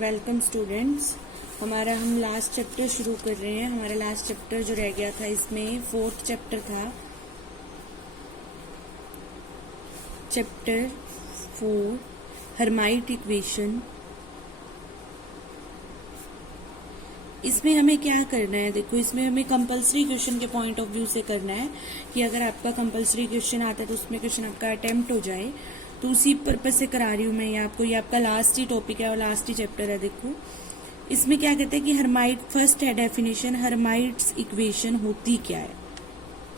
Welcome students. हम last chapter शुरू कर रहे हैं। हमारा लास्ट चैप्टर जो रह गया था, इसमें फोर्थ चैप्टर था, चैप्टर 4 हर्माइट इक्वेशन। इसमें हमें क्या करना है, देखो इसमें हमें कंपलसरी क्वेश्चन के पॉइंट ऑफ व्यू से करना है कि अगर आपका कंपलसरी क्वेश्चन आता है तो उसमें क्वेश्चन आपका अटेम्प्ट हो जाए। तो उसी पर्पज से करा रही हूँ मैं ये आपको। ये आपका लास्ट ही टॉपिक है और लास्ट ही चैप्टर है। देखो इसमें क्या कहते हैं कि हर्माइट, फर्स्ट है डेफिनेशन, हर्माइट्स इक्वेशन होती क्या है।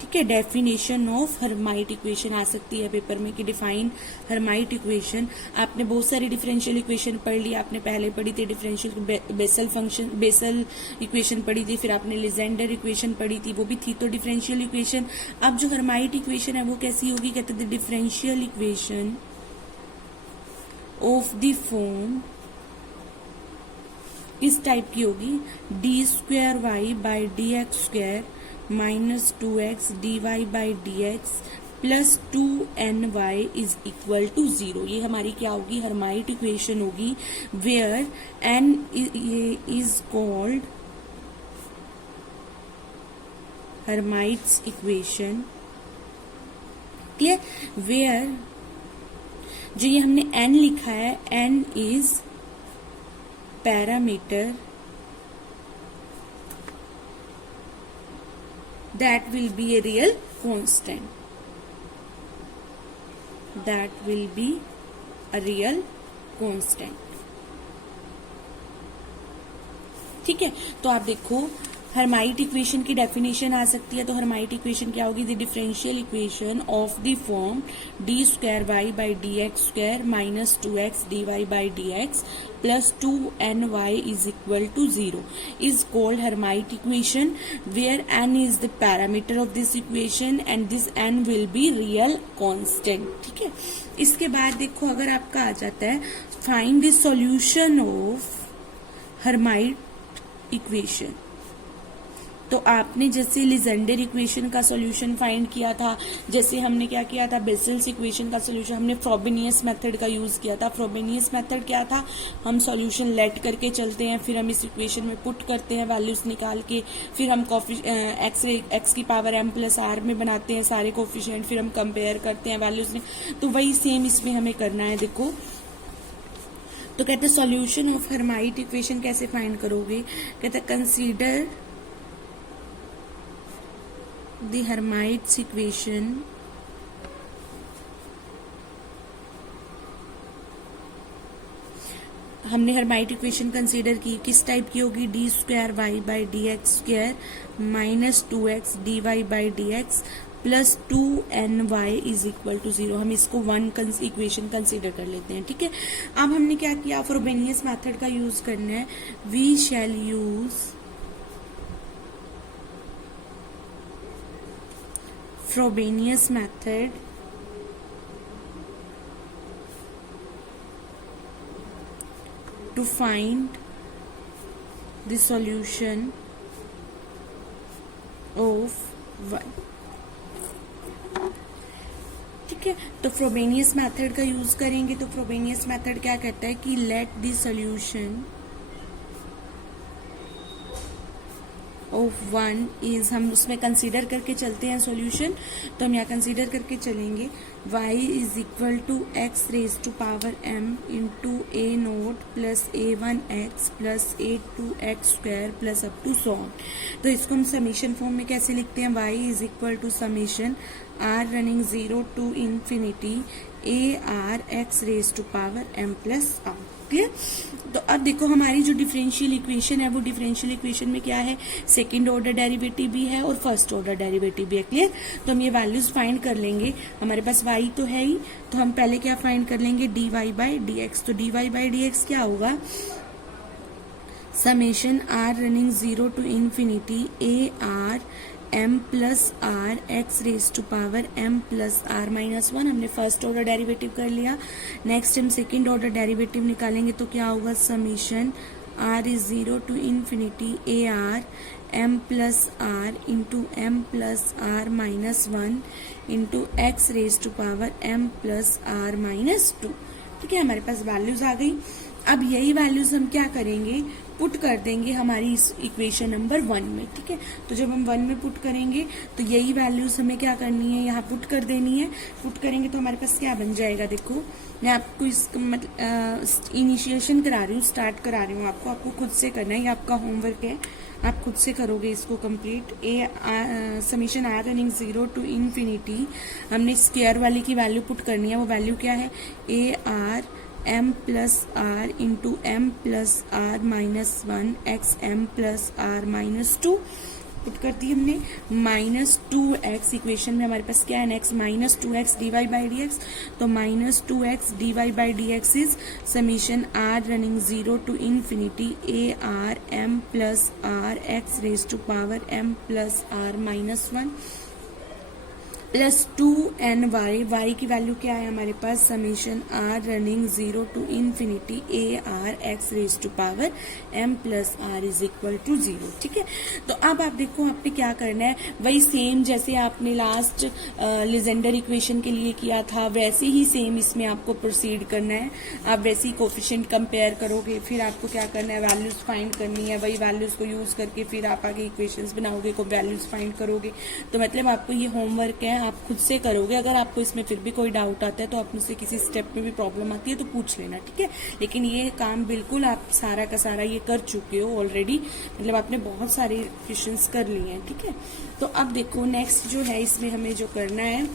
ठीक है, डेफिनेशन ऑफ हर्माइट इक्वेशन आ सकती है पेपर में कि डिफाइन हर्माइट इक्वेशन। आपने बहुत सारी डिफरेंशियल इक्वेशन पढ़ ली, आपने पहले पढ़ी थी differential Bessel function, Bessel equation पढ़ी थी, फिर आपने लीजेंडर इक्वेशन पढ़ी थी, वो भी थी तो डिफरेंशियल इक्वेशन। अब जो हर्माइट इक्वेशन है वो कैसी होगी, कहते थे differential equation of the form, इस टाइप की होगी, d square y by d x square minus 2x dy by d x plus 2ny is equal to 0। ये हमारी क्या होगी, हर्माइट इक्वेशन होगी, where n is called Hermite's equation. Clear, where जो ये हमने n लिखा है, n is parameter that will be a real constant, that will be a real constant। ठीक है, तो आप देखो हर्माइट इक्वेशन की डेफिनेशन आ सकती है। तो हर्माइट इक्वेशन क्या होगी, the differential equation of the form d square y by d x square minus 2x dy by d x plus 2ny is equal to 0 is called Hermite equation, where n is the parameter of this equation and this n will be real constant. ठीक है, इसके बाद देखो अगर आपका आ जाता है find the solution of Hermite equation, तो आपने जैसे लीजेंडर इक्वेशन का सॉल्यूशन फाइंड किया था, जैसे हमने क्या किया था बेसल्स इक्वेशन का सॉल्यूशन, हमने फ्रोबेनियस मेथड का यूज किया था। फ्रोबेनियस मेथड क्या था, हम सॉल्यूशन लेट करके चलते हैं, फिर हम इस इक्वेशन में पुट करते हैं वैल्यूज निकाल के, फिर हम एक्स की पावर m प्लस r में बनाते हैं सारे कोफिशिएंट, फिर हम कंपेयर करते हैं वैल्यूज में। तो वही सेम इसमें हमें करना है। देखो तो कहते हैं सॉल्यूशन ऑफ हर्माइट इक्वेशन कैसे फाइंड करोगे, कहते हैं कंसीडर the Hermite's equation हमने हर्माइट इक्वेशन कंसीडर की, किस टाइप की होगी, d square y by d x square minus 2x dy by d x plus 2ny is equal to 0। हम इसको वन इक्वेशन कंसीडर कर लेते हैं। ठीक है, अब हमने क्या किया, फ्रोबेनियस मेथड का यूज करना है। We shall use Frobenius method to find the solution of y। ठीक है, तो फ्रोबेनियस मेथड का यूज करेंगे। तो फ्रोबेनियस मेथड क्या कहता है कि let the solution of 1 is, हम उसमें कंसीडर करके चलते हैं सॉल्यूशन। तो हम यहाँ कंसीडर करके चलेंगे, y is equal to x raise to power m into a naught plus a1x plus a2x square plus up to so on. तो इसको हम समीशन फॉर्म में कैसे लिखते हैं, y is equal to summation r running 0 to infinity a r x raise to power m plus r। Clear, तो अब देखो हमारी जो डिफरेंशियल इक्वेशन है वो डिफरेंशियल इक्वेशन में क्या है, सेकंड ऑर्डर डेरिवेटिव भी है और फर्स्ट ऑर्डर डेरिवेटिव भी है। क्लियर, तो हम ये वैल्यूज फाइंड कर लेंगे। हमारे पास y तो है ही, तो हम पहले क्या फाइंड कर लेंगे, dy बाई डी एक्स। तो dy बाई डी एक्स क्या होगा, summation r running 0 to infinity a r m plus r x raise to power m plus r minus 1। हमने फर्स्ट ऑर्डर डेरिवेटिव कर लिया। नेक्स्ट हम second order derivative निकालेंगे तो क्या होगा, summation r is 0 to infinity a r m plus r into m plus r minus 1 into x raise to power m plus r minus 2। ठीक है, हमारे पास वैल्यूज आ गई। अब यही वैल्यूज हम क्या करेंगे, पुट कर देंगे हमारी इस इक्वेशन नंबर 1 में। ठीक है, तो जब हम 1 में पुट करेंगे तो यही वैल्यूज हमें क्या करनी है, यहाँ पुट कर देनी है। पुट करेंगे तो हमारे पास क्या बन जाएगा, देखो मैं आपको इसका मतलब इनिशिएशन करा रही हूँ, स्टार्ट करा रही हूँ, आपको खुद से करना है, ये आपका होमवर्क है, आप खुद से करोगे इसको complete. Summation r running 0 to infinity, हमने स्क्वायर वाली की वैल्यू पुट करनी है। वो वैल्यू क्या है, a r m plus r into m plus r minus 1 x m plus r minus 2 put कर दी हमने। माइनस 2x इक्वेशन में हमारे पास क्या है, next minus 2x dy by d x, तो minus 2x dy by d x is summation r running 0 to infinity a r m plus r x raise to power m plus r minus 1 plus 2ny, y की value क्या है हमारे पास, summation r running 0 to infinity a r x raise to power m plus r is equal to 0। ठीक है, तो अब आप देखो आपने क्या करना है, वही सेम जैसे आपने लास्ट लिजेंडर इक्वेशन के लिए किया था वैसे ही सेम इसमें आपको प्रोसीड करना है। आप वैसे ही कोफिशिएंट कंपेयर करोगे, फिर आपको क्या करना है, वैल्यूज फाइंड करनी है, वही वैल्यूज को यूज करके फिर आप आगे इक्वेशंस बनाओगे, को वैल्यूज फाइंड करोगे। तो मतलब आपको ये होमवर्क है, आप खुद से करोगे। अगर आपको इसमें फिर भी कोई डाउट आता है तो आप मुझसे किसी स्टेप में भी प्रॉब्लम आती है तो पूछ लेना, ठीक है। लेकिन ये काम बिल्कुल आप सारा का सारा ये कर चुके हो ऑलरेडी, मतलब आपने बहुत सारे क्वेश्चंस कर लिए हैं, ठीक है। तो अब देखो नेक्स्ट जो है इसमें हमें जो करना है,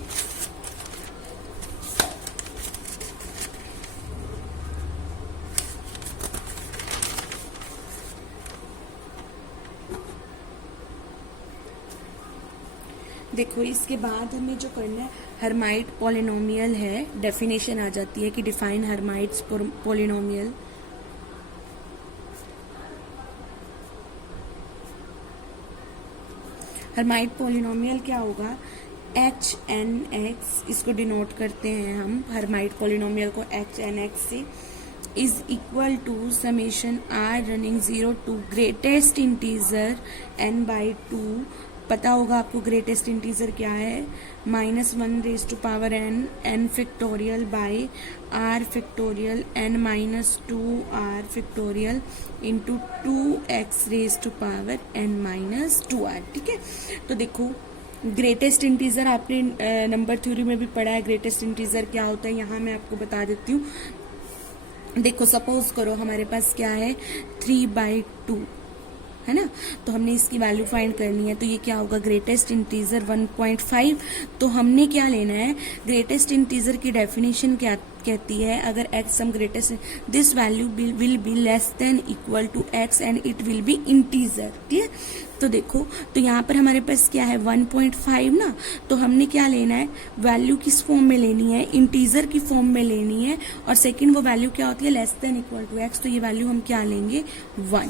देखो इसके बाद हमें जो करना है, हर्माइट पॉलिनोमियल है, डेफिनेशन आ जाती है कि define Hermite's polynomial. Hermite polynomial क्या होगा, एच एन एक्स, इसको डिनोट करते हैं हम हर्माइट पॉलिनोमियल को एच एन एक्स से, is equal to summation r running 0 to greatest integer n by 2। पता होगा आपको ग्रेटेस्ट इंटीजर क्या है, -1 raise to power n factorial by r factorial n minus 2r factorial into 2x raise to power n minus 2r, ठीक है। तो देखो greatest integer आपने नंबर थ्योरी में भी पढ़ा है, ग्रेटेस्ट इंटीजर क्या होता है, यहाँ मैं आपको बता देती हूँ। देखो सपोज करो हमारे पास क्या है 3/2 है ना, तो हमने इसकी वैल्यू फाइंड करनी है, तो ये क्या होगा ग्रेटेस्ट इंटीजर 1.5। तो हमने क्या लेना है, ग्रेटेस्ट इंटीजर की डेफिनेशन क्या कहती है, अगर x some greatest, this value will be less than equal to x and it will be integer, clear. तो देखो तो यहाँ पर हमारे पास क्या है 1.5 ना, तो हमने क्या लेना है, वैल्यू किस फॉर्म में लेनी है, इंटीजर की फॉर्म में लेनी है, और सेकंड वो वैल्यू क्या होती है less than equal to x, तो ये वैल्यू हम क्या लेंगे 1,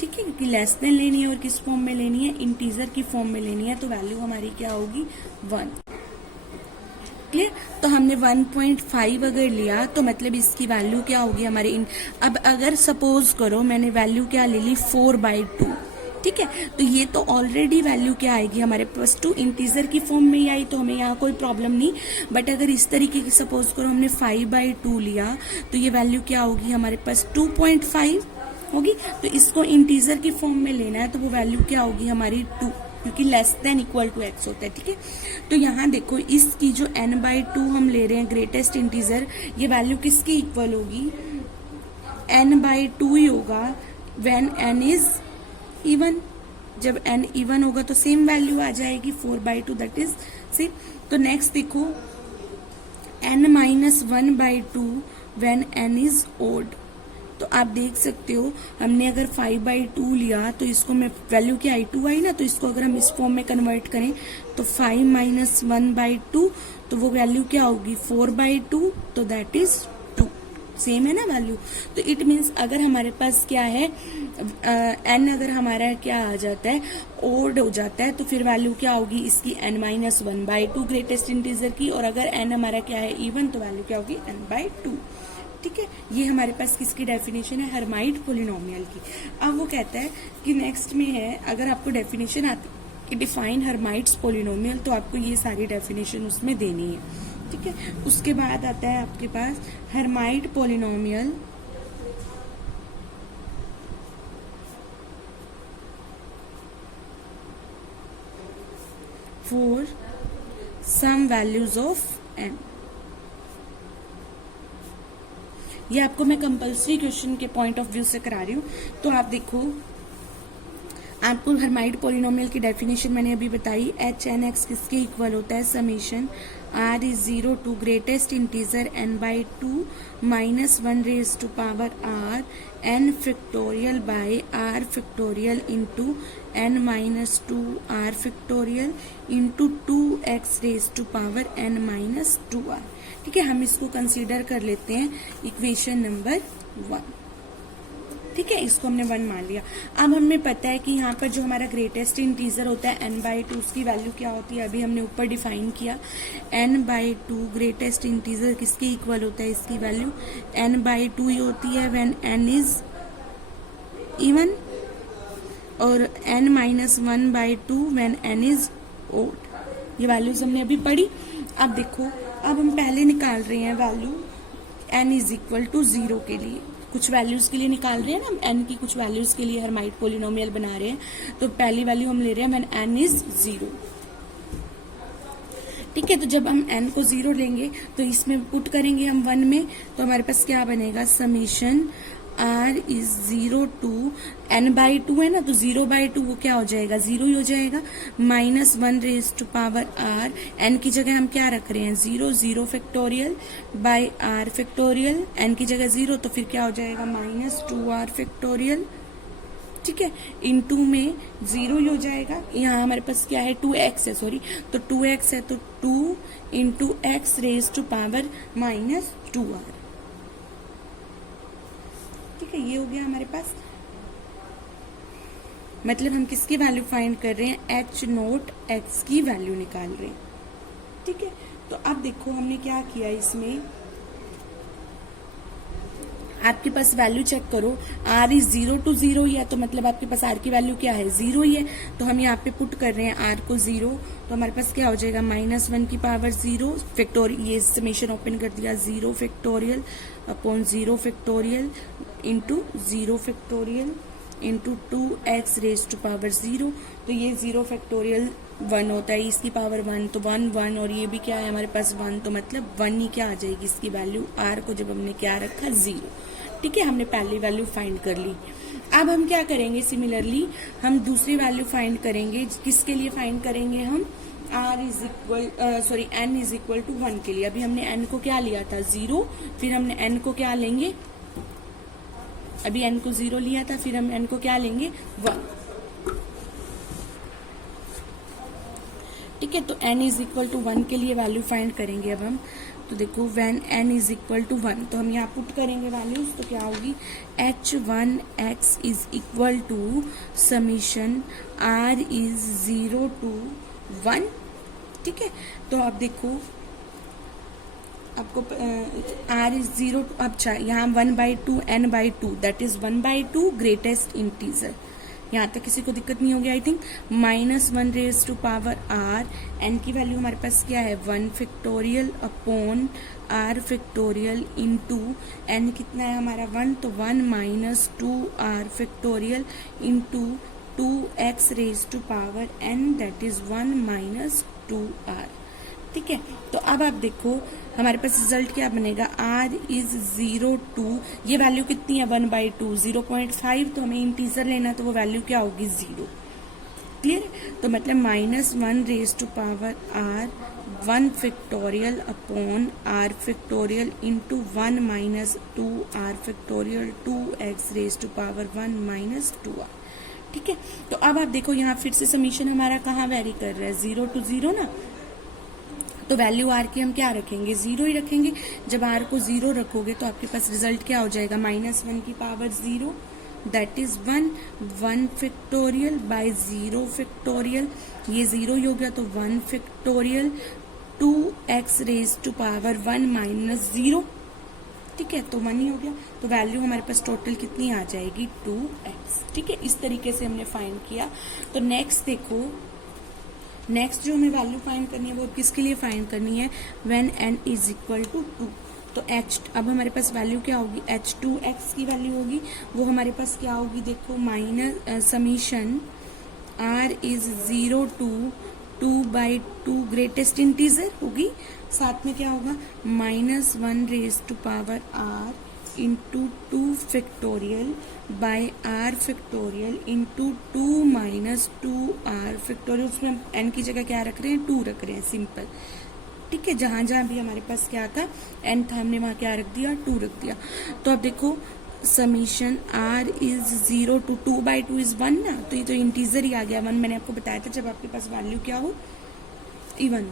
ठीक है, क्योंकि लेस देन लेनी है और किस फॉर्म में लेनी है, इंटीजर की फॉर्म में लेनी है, तो वैल्यू हमारी क्या होगी 1, क्लियर। तो हमने 1.5 अगर लिया तो मतलब इसकी वैल्यू क्या होगी हमारी अब अगर सपोज करो मैंने वैल्यू क्या ले ली 4/2, ठीक है, तो ये तो ऑलरेडी वैल्यू क्या आएगी हमारे पास 2 इंटीजर की फॉर्म में ही आई, तो हमें यहाँ कोई प्रॉब्लम नहीं। बट अगर इस तरीके की सपोज करो हमने 5/2 लिया, तो ये वैल्यू क्या होगी हमारे पास 2.5 होगी। तो इसको इंटीजर की फॉर्म में लेना है, तो वो वैल्यू क्या होगी हमारी 2, क्योंकि less than equal to x होता है, ठीक है। तो यहाँ देखो इसकी जो n/2 हम ले रहे हैं ग्रेटेस्ट इंटीजर, ये वैल्यू किसकी इक्वल होगी, n/2 ही होगा व्हेन n इज इवन। जब n इवन होगा तो सेम वैल्यू आ जाएगी 4/2, दैट इज सेम। तो नेक्स्ट देखो n-1/2 when n is odd. तो आप देख सकते हो हमने अगर 5/2 लिया तो इसको मैं वैल्यू क्या आई 2 आई ना, तो इसको अगर हम इस फॉर्म में कन्वर्ट करें तो 5 - 1/2, तो वो वैल्यू क्या होगी 4/2, तो दैट इज 2, सेम है ना वैल्यू। तो इट मीन्स अगर हमारे पास क्या है n अगर हमारा क्या आ जाता है ओड हो जाता है, तो फिर वैल्यू क्या होगी इसकी n-1/2 ग्रेटेस्ट इंटीजर की, और अगर n हमारा क्या है इवन तो वैल्यू क्या होगी n/2, ठीक है। ये हमारे पास किसकी डेफिनेशन है हर्माइट पॉलिनोमियल की। अब वो कहता है कि नेक्स्ट में है, अगर आपको डेफिनेशन आती है कि डिफाइन हर्माइट्स पॉलिनोमियल, तो आपको ये सारी डेफिनेशन उसमें देनी है, ठीक है। उसके बाद आता है आपके पास Hermite polynomial for some values of n. ये आपको मैं कंपल्सरी क्वेश्चन के पॉइंट ऑफ व्यू से करा रही हूँ। तो आप देखो, आपको हर्माइट पॉलिनोमियल की डेफिनेशन मैंने अभी बताई। एच एन एक्स किसके इक्वल होता है? Summation r is 0 to greatest integer n by 2 minus 1 raise to power r n factorial by r factorial into n minus 2 r factorial into 2x raise to power n minus 2r। ठीक है, हम इसको consider कर लेते हैं equation number 1। ठीक है, इसको हमने 1 मान लिया। अब हमें पता है कि यहाँ पर जो हमारा ग्रेटेस्ट इंटीजर होता है n बाई 2, उसकी वैल्यू क्या होती है? अभी हमने ऊपर डिफाइन किया। n बाई 2 ग्रेटेस्ट इंटीजर किसके इक्वल होता है? इसकी वैल्यू n बाई 2 ही होती है व्हेन n इज इवन, और n minus 1 by 2 when n is odd. ये वैल्यूज हमने अभी पढ़ी। अब देखो, अब हम पहले निकाल रहे हैं value n is equal to 0 के लिए। कुछ वैल्यूज के लिए निकाल रहे हैं ना हम, n की कुछ वैल्यूज के लिए हर्माइट पॉलिनोमियल बना रहे हैं। तो पहली वैल्यू हम ले रहे हैं व्हेन n इज 0। ठीक है, तो जब हम n को 0 लेंगे तो इसमें पुट करेंगे हम 1 में, तो हमारे पास क्या बनेगा? Summation r is 0 to n by 2 है ना, तो 0 बाई 2 वो क्या हो जाएगा? 0 ही हो जाएगा। Minus 1 raise to power r, n की जगह हम क्या रख रहे हैं? 0, 0 factorial by r factorial, n की जगह 0 तो फिर क्या हो जाएगा? Minus 2r factorial. ठीक है, इनटू में 0 ही हो जाएगा। यहाँ हमारे पास क्या है? 2x है, सॉरी, तो 2x है तो 2 into x raise to power minus 2r। ठीक है, ये हो गया हमारे पास। मतलब हम किसकी वैल्यू फाइंड कर रहे हैं? h नोट x की वैल्यू निकाल रहे हैं। ठीक है, तो अब देखो हमने क्या किया इसमें, आपके पास वैल्यू चेक करो। r इज 0 टू 0 ही है, तो मतलब आपके पास r की वैल्यू क्या है? 0 ही है। तो हम यहाँ पे पुट कर रहे हैं r को 0, तो हमारे पास क्या हो जाएगा? माइनस 1 की पावर 0 फैक्टोरियल, ये समेशन ओपन कर दिया, 0 factorial upon 0 factorial into 0 factorial into 2x raise to power 0। तो ये 0 फैक्टोरियल 1 होता है, इसकी पावर 1, तो 1 1, और ये भी क्या है हमारे पास? 1, तो मतलब 1 ही क्या आ जाएगी इसकी वैल्यू? r को जब हमने क्या रखा? 0। ठीक है, हमने पहली वैल्यू फाइंड कर ली। अब हम क्या करेंगे? सिमिलरली हम दूसरी वैल्यू फाइंड करेंगे। किसके लिए फाइंड करेंगे हम? r is equal n is equal to 1 के लिए। अभी हमने n को क्या लिया था? 0, फिर हमने n को क्या लेंगे? अभी n को 0 लिया था, फिर हम n को क्या लेंगे? 1। ठीक है, तो n इज इक्वल टू 1 के लिए वैल्यू फाइंड करेंगे अब हम। तो देखो, when n is equal to 1, तो हम यहाँ पुट करेंगे वैल्यूज, तो क्या होगी? h1x is equal to summation r is 0 to 1। ठीक है, तो अब देखो, आपको r इज 0 टू, अच्छा यहाँ 1 by 2 n by 2, that is 1 by 2 greatest integer. यहाँ तक किसी को दिक्कत नहीं होगी I think. Minus 1 raise to power r, n की वैल्यू हमारे पास क्या है? 1 factorial upon r factorial into n कितना है हमारा? 1, तो 1 minus 2r factorial into 2x raise to power n, that is 1 minus 2r। ठीक है, तो अब आप देखो हमारे पास रिजल्ट क्या बनेगा? r इज 0 टू, ये वैल्यू कितनी है? 1 बाई 2, 0.5, तो हमें इंटीजर लेना, तो वो वैल्यू क्या होगी? 0। क्लियर? तो मतलब minus 1 raise to power r 1 factorial upon r factorial into 1 minus 2r factorial 2x raise to power 1 minus 2r। ठीक है, तो अब आप देखो यहाँ फिर से समीशन हमारा कहाँ वेरी कर रहा है? 0 टू 0 ना, तो वैल्यू r की हम क्या रखेंगे? 0 ही रखेंगे। जब r को 0 रखोगे तो आपके पास रिजल्ट क्या हो जाएगा? माइनस 1 की power 0, that is 1, 1 factorial by 0 factorial, ये 0 ही हो गया, तो 1 factorial 2x raise to power 1 minus 0। ठीक है, तो 1 ही हो गया, तो वैल्यू हमारे पास टोटल कितनी आ जाएगी? 2x। ठीक है, इस तरीके से हमने फाइंड किया। तो नेक्स्ट देखो, नेक्स्ट जो हमें वैल्यू फाइंड करनी है वो किसके लिए फाइंड करनी है? When n is equal to 2, तो h, अब हमारे पास वैल्यू क्या होगी? h2x की वैल्यू होगी, वो हमारे पास क्या होगी? देखो, minus summation r is 0 to 2/2 greatest integer होगी, साथ में क्या होगा -1 raise to power r into 2 factorial by r factorial into 2 minus 2r factorial. उसमें हम n की जगह क्या रख रहे हैं, 2 रख रहे हैं, सिंपल। ठीक है, जहां जहां भी हमारे पास क्या था n था, हमने वहां क्या रख दिया, 2 रख दिया। तो अब देखो summation r is 0 to 2/2 is 1 ना, तो ये तो इंटीजर ही आ गया 1। मैंने आपको बताया था जब आपके पास वैल्यू क्या हो, इवन,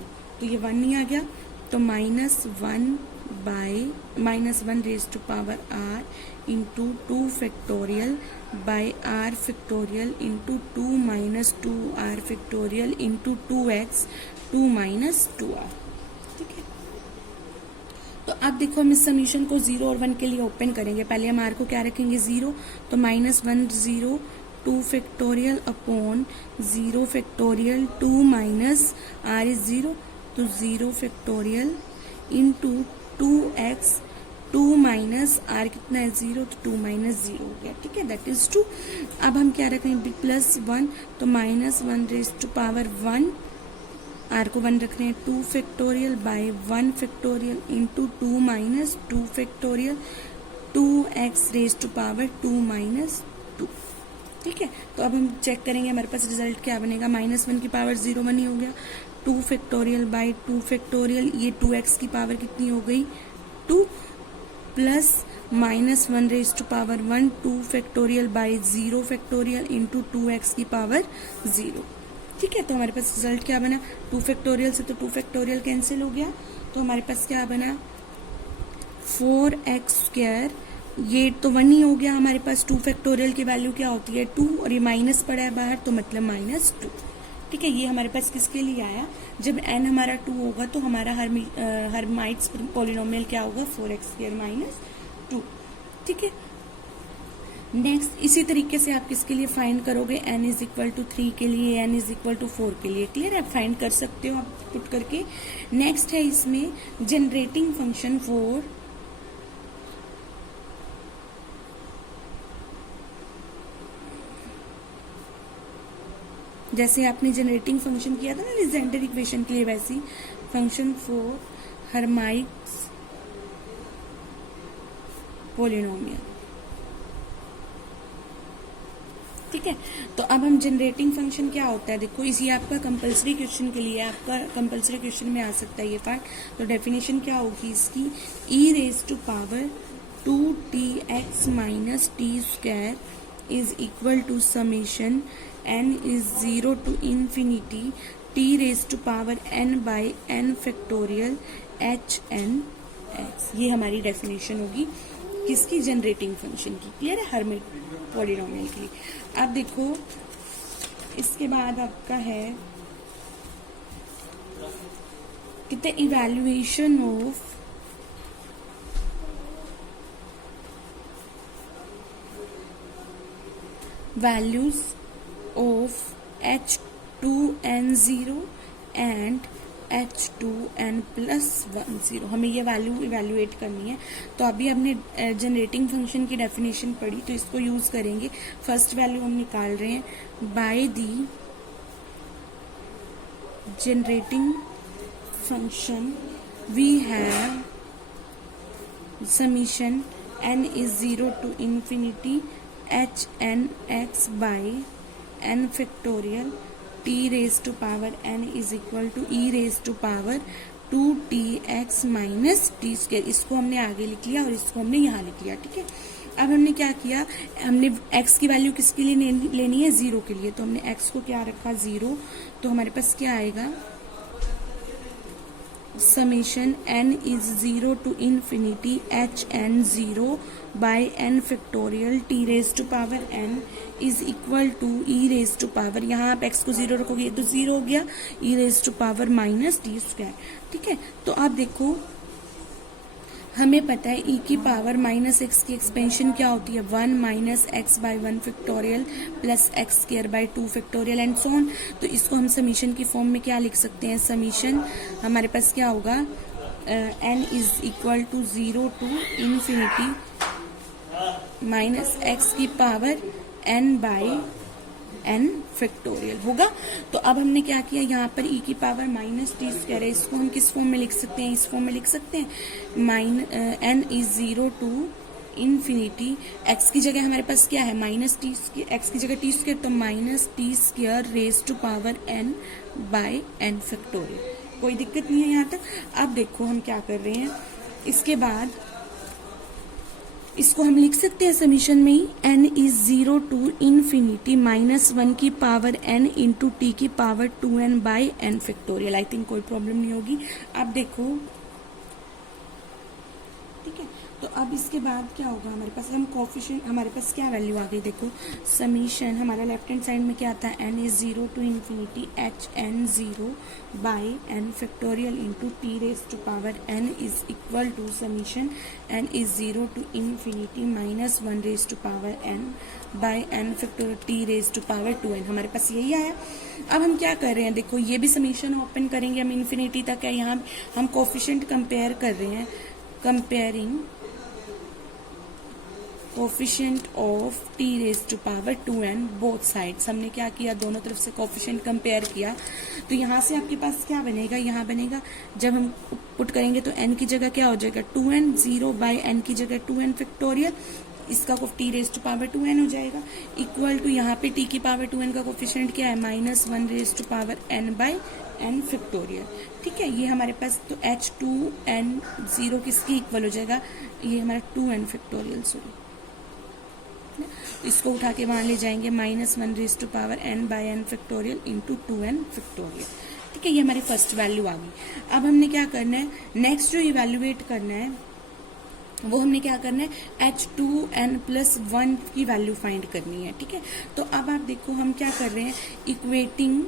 तो ये 1 ही आ गया। तो -1 raise to power r into 2 factorial by r factorial into 2 minus 2r factorial into 2x 2 minus 2r। ठीक है, तो अब देखो हम इस समीशन को 0 और 1 के लिए ओपन करेंगे। पहले हम r को क्या रखेंगे, 0, तो -1 0 2 factorial upon 0 factorial 2 minus r is 0, तो 0 factorial into 2x 2 minus r कितना है 0, तो 2 माइनस 0 हो गया। ठीक है, दैट इज 2। अब हम क्या रखेंगे +1, तो -1 रेज टू पावर 1, r को 1 रख रहे हैं, 2 factorial by 1 factorial into 2 minus 2 factorial 2x raise to power 2 minus 2। ठीक है, तो अब हम चेक करेंगे हमारे पास रिजल्ट क्या बनेगा। -1 की पावर 0 1 ही हो गया, 2 फैक्टोरियल बाय 2 फैक्टोरियल, ये 2x की पावर कितनी हो गई 2, plus -1 raise to power 1 2 factorial by 0 factorial into 2x की पावर 0। ठीक है, तो हमारे पास रिजल्ट क्या बना, 2 फैक्टोरियल से तो 2 फैक्टोरियल कैंसिल हो गया, तो हमारे पास क्या बना 4x²। ये तो 1 ही हो गया हमारे पास, 2 फैक्टोरियल की वैल्यू क्या होती है 2, और ये माइनस पड़ा है बाहर, तो मतलब -2। ठीक है, ये हमारे पास किसके लिए आया, जब n हमारा 2 होगा तो हमारा हर्माइट्स पॉलिनोमियल क्या होगा 4x² - 2। ठीक है, नेक्स्ट इसी तरीके से आप किसके लिए फाइंड करोगे, n इज इक्वल टू 3 के लिए, n इज इक्वल टू 4 के लिए। क्लियर है, आप फाइंड कर सकते हो आप पुट करके। नेक्स्ट है इसमें जनरेटिंग फंक्शन फॉर जैसे आपने जनरेटिंग फंक्शन किया था ना लीजेंडर इक्वेशन के लिए, वैसी फंक्शन फॉर हर्माइट्स पॉलिनोमियल। ठीक है, तो अब हम जनरेटिंग फंक्शन क्या होता है देखो, इसी आपका कंपलसरी क्वेश्चन के लिए, आपका कंपलसरी क्वेश्चन में आ सकता है ये पार्ट। तो डेफिनेशन क्या होगी इसकी, e raise to power 2tx minus t² is equal to summation n is 0 to infinity t raise to power n by n factorial h(n)x। ये हमारी डेफिनेशन होगी किसकी, जनरेटिंग फंक्शन की। क्लियर है, हर्मिट पॉलिनोमियल की। अब देखो इसके बाद आपका है कितने evaluation of values of h2n0 and h2n+10। हमें ये वैल्यू इवेल्युएट करनी है। तो अभी हमने जनरेटिंग फंक्शन की डेफिनेशन पढ़ी, तो इसको यूज करेंगे। फर्स्ट वैल्यू हम निकाल रहे हैं, by the generating function we have summation n is 0 to infinity h(n)x by n factorial t raise to power n is equal to e raise to power 2tx minus t²। इसको हमने आगे लिख लिया और इसको हमने यहाँ लिख लिया। ठीक है, अब हमने क्या किया, हमने x की वैल्यू किसके लिए लेनी है, 0 के लिए, तो हमने x को क्या रखा 0। तो हमारे पास क्या आएगा, summation n is 0 to infinity h(n)0 by n factorial t raise to power n is equal to e raise to power, यहाँ आप x को 0 रखोगे तो 0 हो गया, e raise to power minus t²। ठीक है, तो आप देखो हमें पता है e की पावर -x की एक्सपेंशन क्या होती है, 1 minus x by 1 factorial plus x² by 2 factorial and so on. तो इसको हम समीशन की फॉर्म में क्या लिख सकते हैं, समीशन हमारे पास क्या होगा, n is equal to 0 to infinity minus x की power n by n factorial होगा। तो अब हमने क्या किया, यहाँ पर e की पावर माइनस टी स्क्वायर है, इसको हम किस फॉर्म में लिख सकते हैं, इस फॉर्म में लिख सकते हैं n is 0 to infinity, x की जगह हमारे पास क्या है माइनस टी, x की जगह टी स्क्वायर, तो minus t square raise to power n by n factorial. कोई दिक्कत नहीं है यहाँ तक। अब देखो हम क्या कर रहे हैं, इसके बाद इसको हम लिख सकते हैं समीशन में ही, n is 0 to infinity minus 1 की पावर n इंटू टी की power 2n by n factorial. I think कोई प्रॉब्लम नहीं होगी। अब देखो ठीक है, तो अब इसके बाद क्या होगा हमारे पास, हम कोफिशिएंट, हमारे पास क्या वैल्यू आ गई, देखो समीशन हमारा लेफ्ट हैंड साइड में क्या आता है, n is 0 to infinity h n 0 by n factorial into t raise to power n is equal to summation n is 0 to infinity minus 1 raise to power n by n factorial t raise to power 2n। हमारे पास यही आया। अब हम क्या कर रहे हैं, देखो ये भी समीशन ओपन करेंगे हम, इन्फिनिटी तक है, यहाँ हम कोफिशिएंट कंपेयर कर रहे हैं, comparing coefficient of t raise to power 2n both sides. हमने क्या किया, दोनों तरफ से कोफिशिएंट कंपेयर किया, तो यहाँ से आपके पास क्या बनेगा, यहाँ बनेगा जब हम पुट करेंगे तो n की जगह क्या हो जाएगा 2n, 0 बाय n की जगह 2n फैक्टोरियल, इसका को T raise to power 2n हो जाएगा, इक्वल टू यहाँ पे t की पावर 2n का कोफिशिएंट क्या है minus 1 raise to power n by n factorial. ठीक है, ये हमारे पास तो h2n 0 किसकी इक्वल हो जाएगा, ये हमारा 2n फैक्टोरियल, सॉरी इसको उठा के वहां ले जाएंगे minus 1 raise to power n by n factorial into 2n factorial. ठीक है, ये हमारी फर्स्ट वैल्यू आ गई। अब हमने क्या करना है, नेक्स्ट जो इवेल्युएट करना है वो हमने क्या करना है, h2n प्लस 1 की वैल्यू फाइंड करनी है। ठीक है, तो अब आप देखो हम क्या कर रहे हैं, इक्वेटिंग,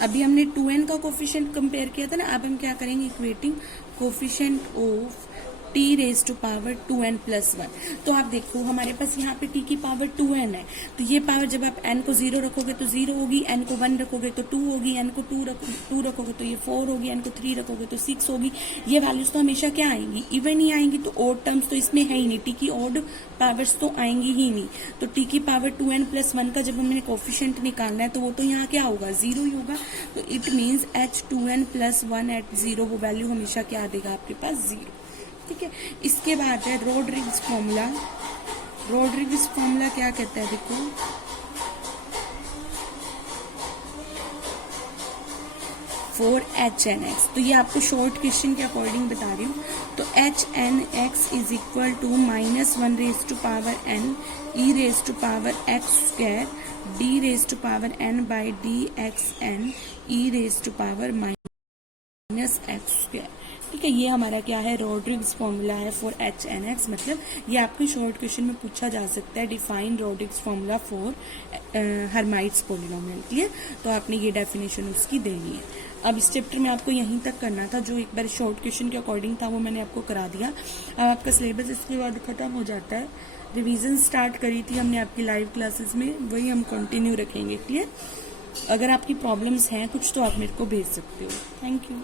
अभी हमने 2n का कोफिशिएंट कंपेयर किया था ना, अब हम क्या करेंगे, equating coefficient of t raise to power 2n plus 1। तो आप देखो हमारे पास यहाँ पे t की पावर 2n है, तो ये पावर जब आप n को 0 रखोगे तो 0 होगी, n को 1 रखोगे तो 2 होगी, n को 2 रखोगे तो ये 4 होगी, n को 3 रखोगे तो 6 होगी। ये वैल्यूज तो हमेशा क्या आएंगी, इवन ही आएंगी, तो ऑड टर्म्स तो इसमें है ही नहीं, t की ऑड पावर्स तो आएंगी ही नहीं। तो t की पावर 2n प्लस 1 का जब हमने कोफिशिएंट निकालना है तो वो तो यहाँ क्या होगा, 0 ही होगा। तो it means h2n plus 1 eight 0, वो वैल्यू हमेशा क्या देगा आपके पास, 0। ठीक है, इसके बाद है रोड्रिग्स फॉर्मूला। रोड्रिग्स फॉर्मूला क्या कहता है, देखो फॉर HNX, तो ये आपको शॉर्ट क्वेश्चन के अकॉर्डिंग बता रही हूँ। तो HNX is equal to minus 1 raise to power n e raise to power x square d raise to power n by dxn e raise to power minus x square. ठीक है, ये हमारा क्या है, रोड्रिग्स फॉर्मूला है for HNX। मतलब ये आपके शॉर्ट क्वेश्चन में पूछा जा सकता है, define Rodrigues formula for Hermite's polynomial. Clear, तो आपने ये डेफिनेशन उसकी देनी है। अब इस चैप्टर में आपको यहीं तक करना था, जो एक बार शॉर्ट क्वेश्चन के अकॉर्डिंग था वो मैंने आपको करा दिया। अब आपका सिलेबस इसके बाद खत्म हो जाता है। रिवीजन स्टार्ट करी थी हमने आपकी लाइव क्लासेस में, वही हम कंटिन्यू रखेंगे। क्लियर, अगर आपकी प्रॉब्लम्स हैं कुछ तो आप मेरे को भेज सकते हो। Thank you.